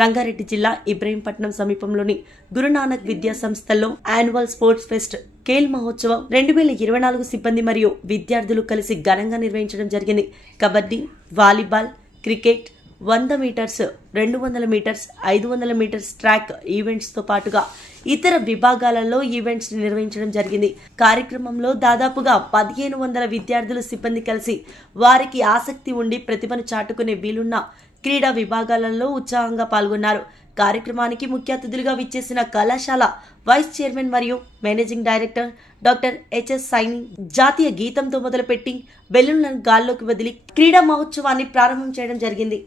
రంగారెడ్డి జిల్లా ఇబ్రహీంపట్నం సమీపంలోని గురునానక్ విద్యా సంస్థల్లో యాన్యువల్ స్పోర్ట్స్ ఫెస్ట్ ఖేల్ మహోత్సవం 2024 సిబ్బంది మరియు విద్యార్థులు కలిసి ఘనంగా నిర్వహించడం జరిగింది. Kabaddi, volleyball, cricket, 100 metres, 200 metres, 500 metres track events తో పాటుగా ఇతర విభాగాలలో ఈవెంట్స్ నిర్వహించడం జరిగింది. కార్యక్రమంలో దాదాపుగా 1500 విద్యార్థులు సిబ్బంది కలిసి వారికి ఆసక్తి ఉండి ప్రతిభను చాటుకునే వీలున్న క్రీడా విభాగాలలో ఉత్సాహంగా పాల్గొన్నారు. కార్యక్రమానికి ముఖ్య అతిథులుగా విచ్చేసిన కళాశాల వైస్ చైర్మన్ మరియు managing director doctor HS Saini జాతీయ గీతంతో మొదలుపెట్టి బెలూన్లను గాల్లోకి వదిలి క్రీడా మహోత్సవాన్ని ప్రారంభం చేయడం జరిగింది.